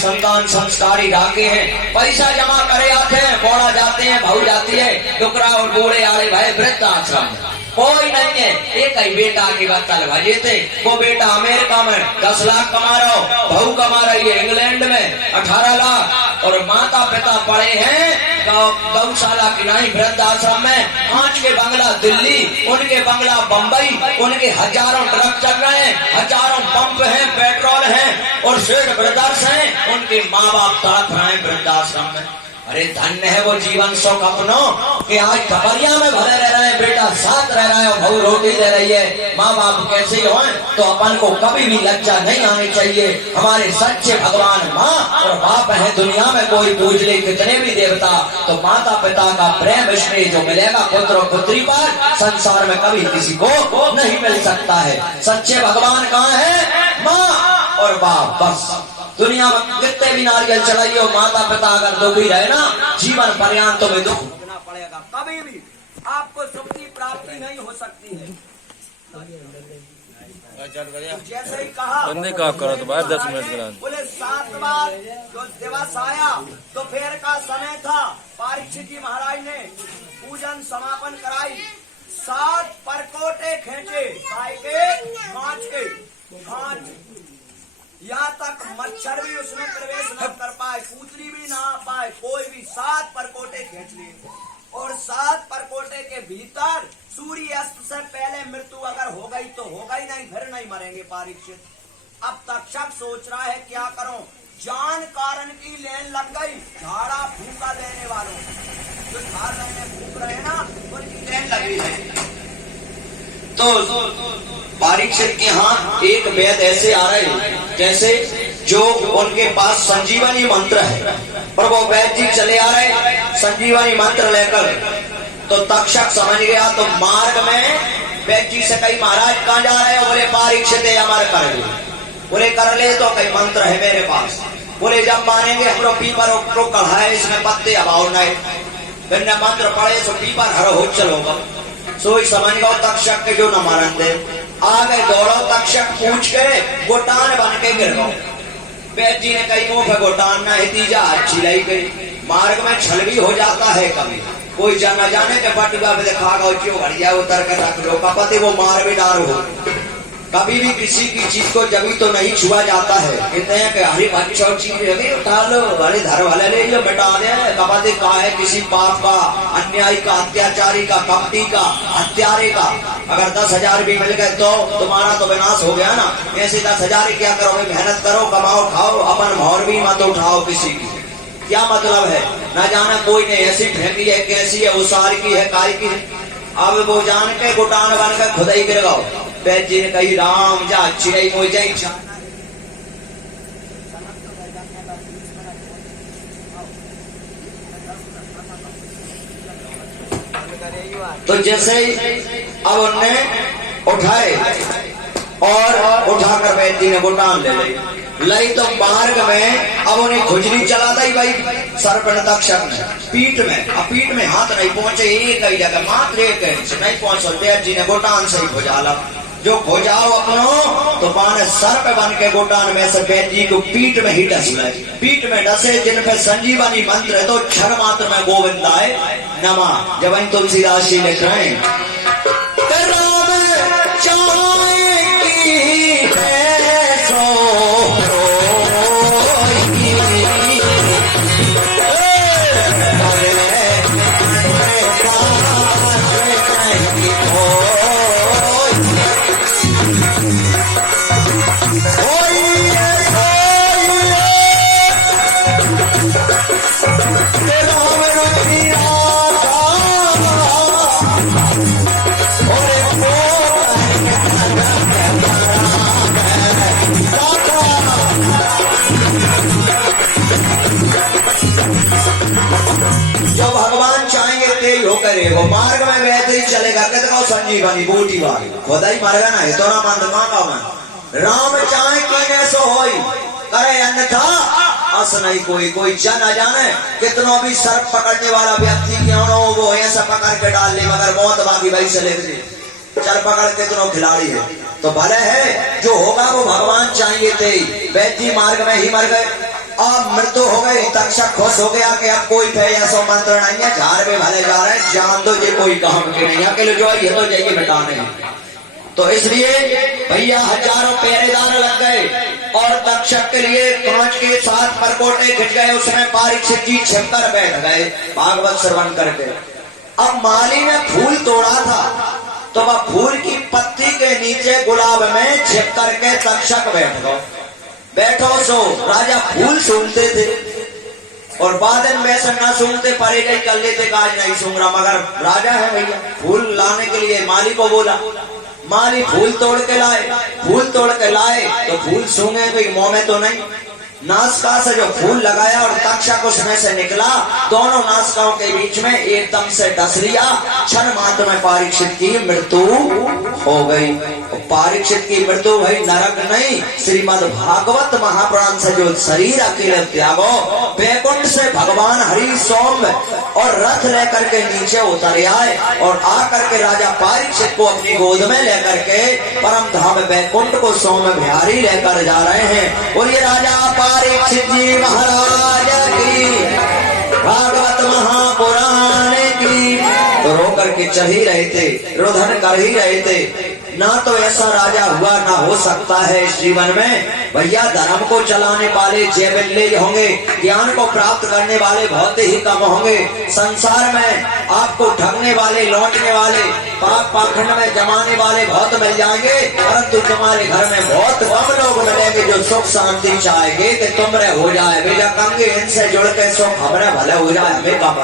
संतान संस्कारी डाके हैं, पैसा जमा करे आते हैं, बोड़ा जाते हैं, भाऊ जाती है, डुकरा और बूढ़े आड़े भाई वृद्ध आश्रम कोई नहीं है। एक ही बेटा की बत्तल भजे थे, वो बेटा अमेरिका में 10 लाख कमा रहा हो, बहू कमा रही है इंग्लैंड में 18 लाख, और माता पिता पड़े हैं गौशाला की नहीं वृद्धाश्रम में, 5 के बंगला दिल्ली, उनके बंगला बंबई, उनके हजारों ट्रक चल रहे हैं, हजारों पंप हैं, पेट्रोल है और सेठ ब्रदर्स हैं, उनके माँ बाप तड़प रहे हैं वृद्धाश्रम में। अरे धन्य है वो जीवन सुख अपनो कि आज खबरिया में भरे रह रहे हैं, बेटा साथ रह रहा है और बहू रोटी दे रही है, माँ बाप कैसे हो, तो अपन को कभी भी लज्जा नहीं आनी चाहिए। हमारे सच्चे भगवान माँ और बाप है, दुनिया में कोई पूज ले कितने भी देवता, तो माता पिता का प्रेम स्नेह जो मिलेगा पुत्र और पुत्री पर, संसार में कभी किसी को नहीं मिल सकता है। सच्चे भगवान कहाँ है? माँ और बाप, बस। दुनिया में कितने भी नारियल चढ़ाइए, माता पिता अगर दुखी रहे ना, जीवन पर्यंत में दुख भोगना पड़ेगा, कभी भी आपको सुख की प्राप्ति नहीं हो सकती है। जैसे ही कहा बंदे का करो तो बाहर 10 मिनट करा बोले 7 बार जो दिवस आया तो फिर का समय था, परीक्षित जी महाराज ने पूजन समापन कराई, 7 परकोटे खींचे, काय के, कांच के, यहाँ तक मच्छर भी उसमें प्रवेश न कर पाए, पूतली भी ना आ पाए, कोई भी 7 परकोटे खींच लिए, और 7 परकोटे के भीतर सूर्य अस्त से पहले मृत्यु अगर हो गई तो हो गई, नहीं फिर नहीं मरेंगे परीक्षित। अब तक्षक सोच रहा है क्या करूं, जान कारण की लेन लग गई, झाड़ा फूका देने वालों जो झाड़ रहे फूक रहे ना, उनकी लेन लगी है। तो परीक्षित के यहाँ एक वेद ऐसे आ रहे हैं जैसे जो उनके पास संजीवनी मंत्र है, पर वो वैद्य जी चले आ रहे संजीवनी मंत्र लेकर, तो तक्षक समझ गया। तो मार्ग में वैद्य जी से कही महाराज कहाँ जा रहे हो? बोले परीक्षित अमर कर ले। बोले कर ले, तो कई मंत्र है मेरे पास। बोले जब मानेंगे हम लोग पीपर कढ़ाए, इसमें पत्ते अभाव नहीं, फिर मंत्र पढ़े तो पीपर हर हो चलोगा, सोई समझ गो तक्षक के जो न मारन दे। आ गए दौड़ो, तक्षक पूछ के गोटान बन के गिर गो। वैद्य जी ने कही मुंह पे गोटान न तीजा अच्छी लाई गई। मार्ग में छल भी हो जाता है, कभी कोई जाना जाने के बटुआ में देखा गो क्यों हड़िया उतर के रख लो, कपति वो मार भी डाल हो। कभी भी किसी की चीज को जभी तो नहीं छुआ जाता है, कहते हैं कि हरी अच्छा चीज लगे उठा लो, बड़े धर वाले ले लो, बेटा दे। कपति का है किसी पाप का, अन्यायी का, अत्याचारी का, कपटी का, हत्यारे का, अगर 10,000 भी मिल गए तो तुम्हारा तो विनाश हो गया ना। ऐसे 10,000 क्या करो, मेहनत करो, कमाओ, खाओ, अपन मोहर भी मत उठाओ किसी की। क्या मतलब है? न जाना कोई ने ऐसी फेंकी है, कैसी है, उसार की है, काय की है। अब वो जान के गुटान बन कर खुदा ही गिर गो। वैद्य जी ने कही राम जा चिड़ई मोई जाई। तो जैसे अब उनने उठाए और उठाकर वैद्य जी ने गुटान ले ली, तो मार्ग में अब उन्हें खुजली चला दी भाई सर्पण तक्षक पीठ में। अब पीठ में हाथ नहीं पहुंचे, एक ही जगह मात्र एक इंच नहीं पहुंच। वैद्य जी ने गोटान से ही खोजाला, जो खोजाओ अपनो तो पाने सर्प बन के गोटान में से वैद्य जी को पीठ में ही डस गए। पीठ में डसे जिन पे संजीवनी मंत्र है, तो क्षण मात्र में गोविंदाय नमः। जब इन तुलसीदास जी लिख रहे हैं वो मार्ग में वैसे ही चलेगा, कहते हो संजीवनी बूटी वाली खुदा ही मरगा ना है तो ना मंद मांगा मैं राम चाहे कीने सो होई करे अन्यथा अस नहीं कोई जन जाने। कितनों भी सर्प पकड़ने वाला व्यक्ति क्यों न हो, वो ऐसा पकड़ के डाल ले, मगर मौत बाकी भाई से लेते चल पकड़ के कितनों खिलाड़ी है। तो भले है जो होगा वो भगवान चाहिए थे। वैद्य मार्ग में ही मर गए। अब मृत्यु हो गई। तक्षक खुश हो गया कि अब कोई थे ऐसा मंत्र नहीं है, झाड़ में भले जा रहे हैं, जान दो ये कोई काम के नहीं, अकेले जो है ये तो जाइए मिटाने। तो इसलिए भैया हजारों पहरेदार लग गए और तक्षक के लिए कांच के 7 परकोटे खिंच गए। उसमें परीक्षित जी छिपकर बैठ गए भागवत श्रवण करके। अब माली ने फूल तोड़ा था तो वह फूल की पत्ती के नीचे गुलाब में छिप करके तक्षक बैठ गए। बैठो सो राजा फूल सूंघते थे और बादल में से न सूंघते परे गई कर लेते, आज नहीं सूंघ रहा, मगर राजा है भैया। फूल लाने के लिए माली को बोला, माली फूल तोड़ के लाए। फूल तोड़ के लाए तो फूल सूंघे तो मुंह में तो नहीं, नासिका से जो फूल लगाया और तक्षक उसमें से निकला, दोनों नासिकाओं के बीच में एकदम से डस लिया। क्षण मात्र में परीक्षित की मृत्यु हो गई। परीक्षित की मृत्यु भई नरक नहीं, श्रीमद् भागवत महापुराण से जो शरीर अकेले त्यागो, बैकुंठ से भगवान हरि सोम और रथ लेकर के नीचे उतर आए और आकर के राजा परीक्षित को अपनी गोद में लेकर के परम धाम बैकुंठ को सोम बिहारी लेकर जा रहे हैं। और ये राजा परीक्षित जी महाराज की भागवत महापुराण की तो रो करके चल ही रहे थे, रोधन कर ही रहे थे। ना तो ऐसा राजा हुआ ना हो सकता है इस जीवन में भैया। धर्म को चलाने वाले जेबिल्ले होंगे, ज्ञान को प्राप्त करने वाले बहुत ही कम होंगे। संसार में आपको ठगने वाले, लौटने वाले, पाप पाखंड में जमाने वाले बहुत मिल जाएंगे, परंतु तुम्हारे घर में बहुत कम लोग मिलेंगे जो सुख शांति चाहेंगे कि तुमरे हो जाए बेजा कंगे, इनसे जुड़ के सुख हमारे भले हो जाए, हमें कम।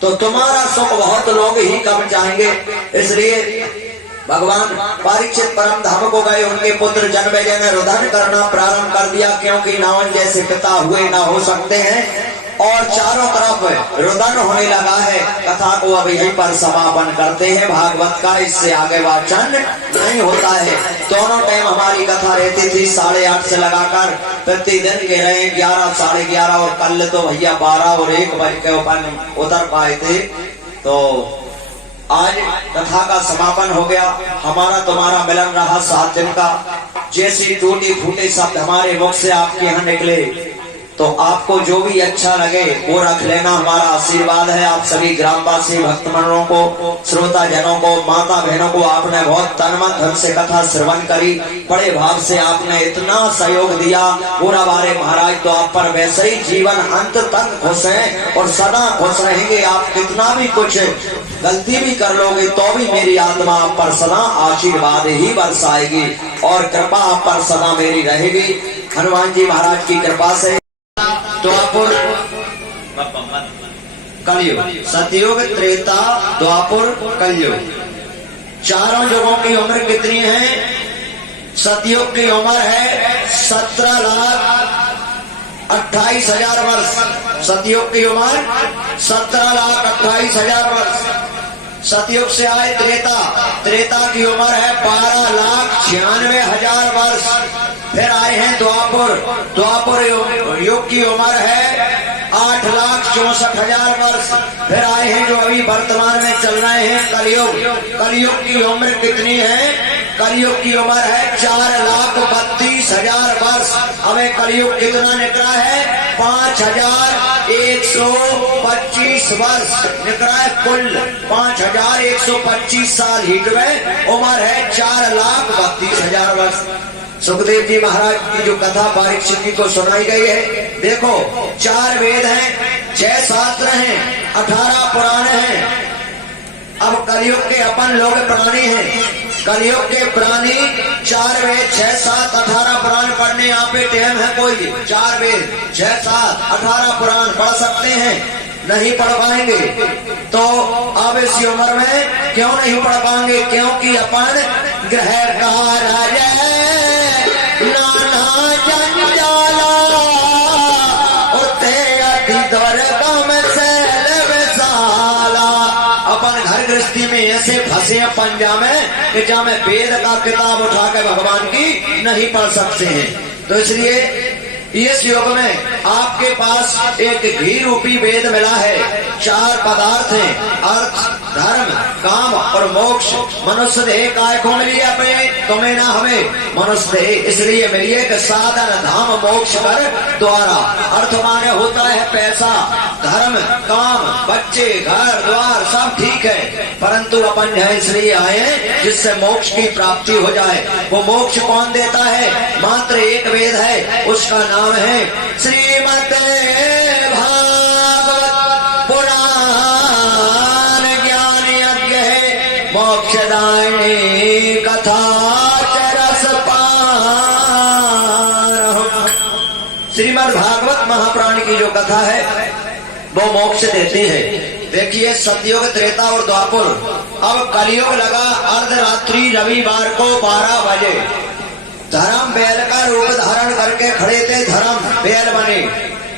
तो तुम्हारा सुख बहुत लोग ही कम चाहेंगे। इसलिए भगवान परीक्षित परम धाम को गए। उनके पुत्र जन्मेजय ने रुदन करना प्रारंभ कर दिया, क्योंकि नावन जैसे पिता हुए ना हो सकते हैं और चारों तरफ रुदन होने लगा है। कथा को अब यहीं पर समापन करते हैं भागवत का, इससे आगे वाचन नहीं होता है। दोनों टाइम हमारी कथा रहती थी 8:30 से लगाकर प्रतिदिन के रहे 11, 11:30 और कल तो भैया 12 और 1 बज के अपन उतर पाए थे। तो आज कथा का समापन हो गया। हमारा तुम्हारा मिलन रहा 7 दिन का। जैसे टूटे फूटे शब्द हमारे मुख से आपके यहाँ निकले तो आपको जो भी अच्छा लगे वो रख लेना, हमारा आशीर्वाद है। आप सभी ग्रामवासी भक्तमंडलों को, श्रोता जनों को, माता बहनों को आपने बहुत तनमन धन से कथा श्रवण करी, बड़े भाव से आपने इतना सहयोग दिया। पूरा बारे महाराज तो आप पर वैसे ही जीवन अंत तक खुश हैं और सदा खुश रहेंगे। आप कितना भी कुछ गलती भी कर लोगे तो भी मेरी आत्मा आप पर सदा आशीर्वाद ही बरसाएगी और कृपा आप पर सदा मेरी रहेगी। हनुमान जी महाराज की कृपा से द्वापुर कलयुग, सतयुग, त्रेता, द्वापुर, कलयुग, चारों युगों की उम्र कितनी है? सतयुग की उम्र है 17,28,000 वर्ष। सतयुग की उम्र 17,28,000 वर्ष। सतयुग से आए त्रेता, त्रेता की उम्र है 12,96,000 वर्ष। फिर आए हैं द्वापुर, द्वापुर युग की उम्र है 8,64,000 वर्ष। फिर आए हैं जो अभी वर्तमान में चल रहे हैं कलयुग, कलयुग की उम्र कितनी है? कलयुग की उम्र है 4,32,000 वर्ष। हमें कलयुग कितना निकला है? 5,125 वर्ष निकला है। कुल 5,125 साल ही में उम्र है 4,32,000 वर्ष। सुखदेव जी महाराज की जो कथा परीक्षित जी को सुनाई गई है, देखो 4 वेद हैं, 6 शास्त्र हैं, 18 पुराण हैं। अब कलयुग के अपन लोग प्राणी हैं, कलयुग के प्राणी 4 वेद, 6, 7, 18 पुराण पढ़ने यहाँ पे टाइम है कोई? 4 वेद, 6, 7, 18 पुराण पढ़ सकते हैं? नहीं पढ़ पाएंगे। तो अब इस उम्र में क्यों नहीं पढ़ पाएंगे? क्योंकि अपन ग्रह का राजा नाना जंजाला उते अति द्वारका में सैल विशाला। अपन घर गृहस्थी में ऐसे फंसे पंजा में कि जहाँ में वेद का किताब उठा के भगवान की नहीं पढ़ सकते हैं। तो इसलिए इस युग में आपके पास एक घी रूपी वेद मिला है। 4 पदार्थ हैं, अर्थ, धर्म, काम और मोक्ष। मनुष्य देह काय को मिली अपने, तुम्हें ना हमें। मनुष्य देह इसलिए मिली है कि साधन धाम मोक्ष कर द्वारा। अर्थ माने होता है पैसा, धर्म, काम, बच्चे, घर द्वार सब ठीक है, परंतु अपन है इसलिए आए जिससे मोक्ष की प्राप्ति हो जाए। वो मोक्ष कौन देता है? मात्र एक वेद है, उसका नाम है श्रीमद् भागवत पुराण ज्ञान यज्ञ है। मोक्षदायिनी कथा रस पार। श्रीमद् भागवत महापुराण की जो कथा है वो मोक्ष देती है। देखिए सतयुग, त्रेता और द्वापर, अब कलयुग लगा। अर्धरात्रि रविवार को 12 बजे धर्म बैल का रूप धारण करके खड़े थे। धर्म बैल बने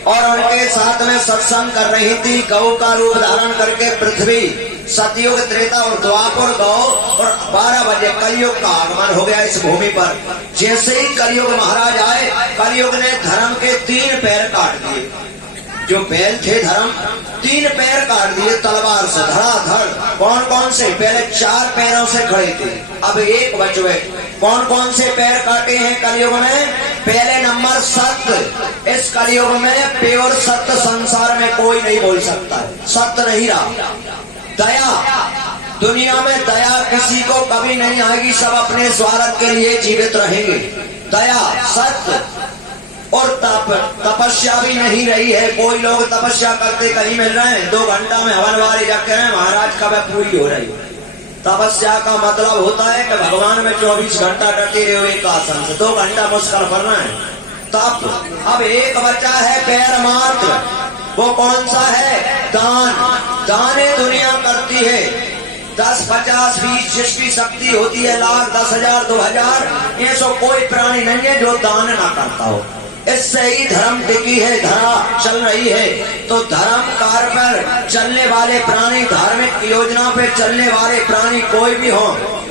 और उनके साथ में सत्संग कर रही थी गौ का रूप धारण करके पृथ्वी। सतयुग, त्रेता और द्वापर गौ, और 12 बजे कलयुग का आगमन हो गया इस भूमि पर। जैसे ही कलयुग महाराज आए, कलयुग ने धर्म के 3 पैर काट दिए। जो बैल थे धर्म, 3 पैर काट दिए तलवार से धड़ाधड़। कौन कौन से? पहले 4 पैरों से खड़े थे, अब 1 बच गए। कौन कौन से पैर काटे हैं कलयुग में? पहले नंबर सत्य। इस कलयुग में प्योर सत्य संसार में कोई नहीं बोल सकता है, सत्य नहीं रहा। दया, दुनिया में दया किसी को कभी नहीं आएगी, सब अपने स्वार्थ के लिए जीवित रहेंगे। दया, सत्य और तपस्या भी नहीं रही है। कोई लोग तपस्या करते कहीं मिल रहे हैं, 2 घंटा में हवन वाले जाके रहे महाराज कब पूरी हो रही। तपस्या का मतलब होता है कि भगवान में 24 घंटा डटे रहे हो एक आसन से, 2 घंटा मुश्किल करना है तब। अब एक बचा है पैर मात्र, वो कौन सा है? दान। दाने दुनिया करती है, 10, 50, 20 जिसकी शक्ति होती है, लाख, 10,000, 2,000, ये सब कोई प्राणी नहीं है जो दान ना करता हो। इससे ही धर्म टिकी है, धरा चल रही है। तो धर्म कार पर चलने वाले प्राणी, धार्मिक योजना पे चलने वाले प्राणी कोई भी हो,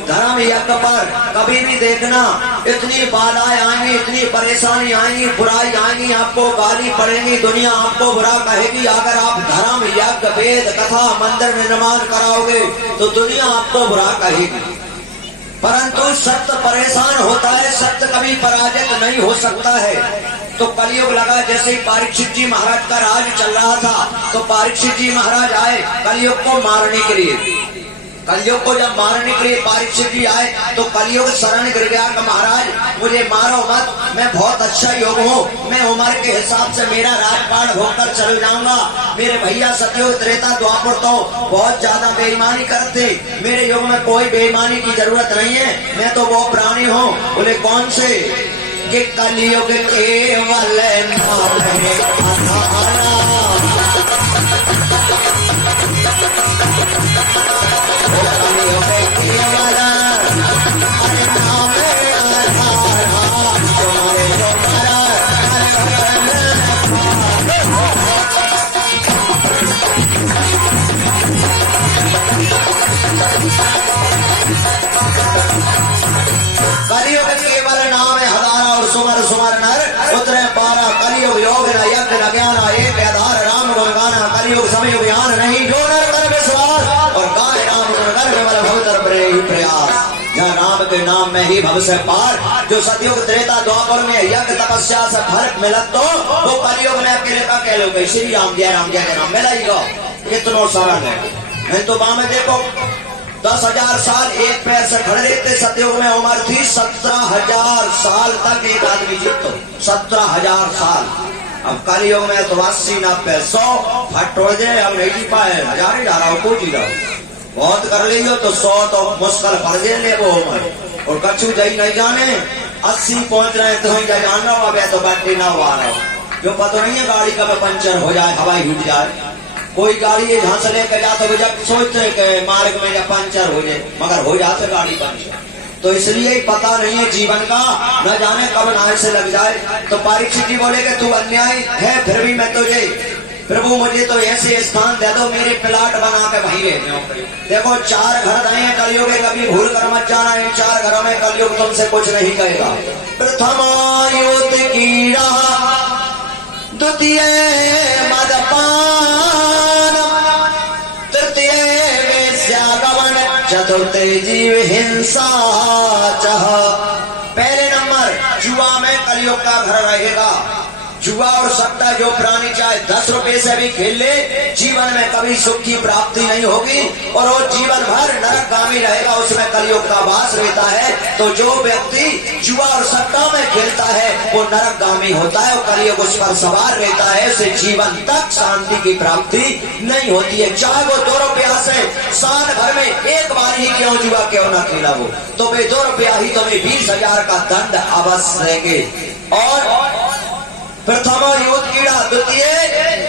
धर्म यज्ञ पर कभी भी देखना इतनी बाधाएं आएंगी, इतनी परेशानी आएंगी, बुराई आएंगी, आपको गाली पड़ेगी, दुनिया आपको बुरा कहेगी। अगर आप धर्म यज्ञ वेद कथा मंदिर निर्माण कराओगे तो दुनिया आपको बुरा कहेगी। परंतु सत्य परेशान होता है, सत्य कभी पराजित नहीं हो सकता है। तो कलयुग लगा, जैसे ही परीक्षित जी महाराज का राज चल रहा था, तो परीक्षित जी महाराज आए कलयुग को मारने के लिए। कलयुग को जब मारने के लिए परीक्षित जी आए तो कलयुग शरण गिर गया कि महाराज मुझे मारो मत, मैं बहुत अच्छा योग हूँ, मैं उम्र के हिसाब से मेरा राजपाट होकर चल जाऊंगा। मेरे भैया सतयुग, त्रेता, द्वापर तो बहुत ज्यादा बेईमानी करते, मेरे युग में कोई बेईमानी की जरूरत नहीं है, मैं तो वो प्राणी हूँ। बोले कौन से? कि कलयुग केवल नाम है आधारा। कलयुग केवल नाम है हजारा और सुमर सुमर नर उतरे 12। कलयुग योग न यज्ञ न ज्ञान एक आधार राम गुण गाना। कलयुग समय ज्ञान नहीं जो नर कर विश्वास और गाय राम गुण कर विमल भवतर प्रयास। जहाँ राम के नाम में ही भव से पार। जो सतयुग, त्रेता, द्वापर में यज्ञ तपस्या से फर्क मिलत तो वो कलयुग में अकेले का कह लोगे श्री राम जय के नाम मिला ही गो। इतना सरल है। नहीं तो बाम देखो 10,000 साल एक पैर से खड़े रहते। सतयुग में उम्र थी 17,000 साल तक एक आदमी जीतो, 17,000 साल। अब कलयुग में तो 80, 90, 100 फट हो जाए, अब नहीं जी पाए, 1000 ही डाला हो को जी रहा बहुत कर लीजिए तो 100 तो मुश्किल पड़ जाए वो उम्र। और कछु जाई नहीं जाने 80 पहुंच रहे तो ही जान रहा हूँ। अब तो बैटरी ना हुआ रहा जो पता नहीं है गाड़ी कब पंचर हो जाए, हवाई हिट जाए। कोई गाड़ी जहाँ से लेकर जाते हुए जब सोचते कि मार्ग में जब पंचर हो जाए, मगर हो जाते गाड़ी पंचर। तो इसलिए पता नहीं है जीवन का, न जाने कब नाक से लग जाए। तो परीक्षित जी बोले कि तू अन्याय है फिर भी मैं तुझे, प्रभु मुझे तो ऐसे स्थान दे दो, मेरे प्लाट बना के वहीं रहने। देखो 4 घर रहे हैं कलयुग, कभी भूल कर मत जाना। इन 4 घरों में कलयुग तुमसे कुछ नहीं कहेगा। प्रथमा युद्ध की राह द्वितीय मदपान, तृतीय वेश्यागमन, चतुर्थ जीव हिंसा चह। पहले नंबर जुआ में कलयुग का घर रहेगा। जुआ और सट्टा जो प्राणी चाहे 10 रुपए से भी खेल ले, जीवन में कभी सुख की प्राप्ति नहीं होगी और वो जीवन भर नरकगामी रहेगा, उसमें कलयुग का वास रहता है। तो जो व्यक्ति जुआ और सट्टा में खेलता है वो नरकगामी होता है और कलयुग उस पर सवार रहता है, उसे जीवन तक शांति की प्राप्ति नहीं होती है। चाहे वो 2 रुपया से साल भर में एक बार ही क्यों जुआ क्यों न खेला हो, तो वे 2 रुपया ही तुम्हें 20,000 का दंड अवश्य देंगे। और प्रथम युद्ध कीड़ा, द्वितीय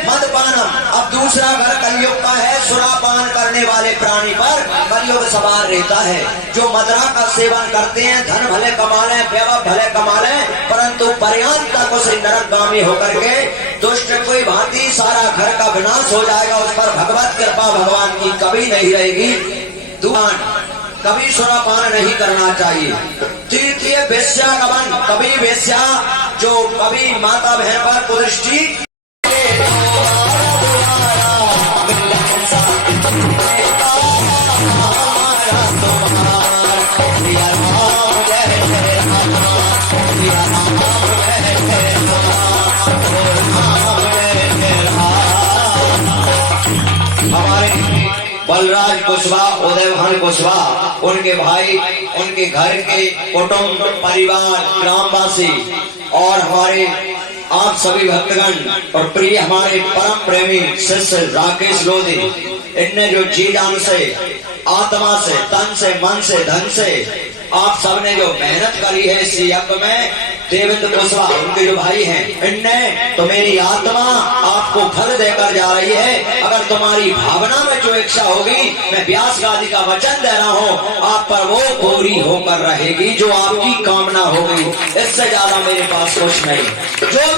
मदपानम। अब दूसरा घर कलयुग का है, सुरापान करने वाले प्राणी पर कलयुग सवार रहता है। जो मदरा का सेवन करते हैं, धन भले कमा लें, वैभव भले कमा लें, परंतु पर्यंत तक उसे नरकगामी होकर के दुष्ट कोई भांति सारा घर का विनाश हो जाएगा, उस पर भगवत कृपा भगवान की कभी नहीं रहेगी। दुकान कभी सुरापान नहीं करना चाहिए। तृतीय वेश्यागमन, कभी वेश्या जो कभी माता बहन पर कुदृष्टि बलराज कुशवाहा, उदयभान कुशवाहा, उनके भाई, उनके घर के कुटुंब परिवार ग्रामवासी और हमारे आप सभी भक्तगण और प्रिय हमारे परम प्रेमी शिष्य राकेश लोधी, इनने जो जी जान से, आत्मा से, तन से, मन से, धन से आप सबने जो मेहनत करी है इस यज्ञ में, देवेंद्र कुशवाहा उनके जो भाई हैं, इनने तो मेरी आत्मा आपको फल देकर जा रही है। अगर तुम्हारी भावना में जो इच्छा होगी, मैं व्यास गादी का वचन दे रहा हूँ, आप पर वो पूरी होकर रहेगी जो आपकी कामना होगी। इससे ज्यादा मेरे पास कुछ नहीं। जो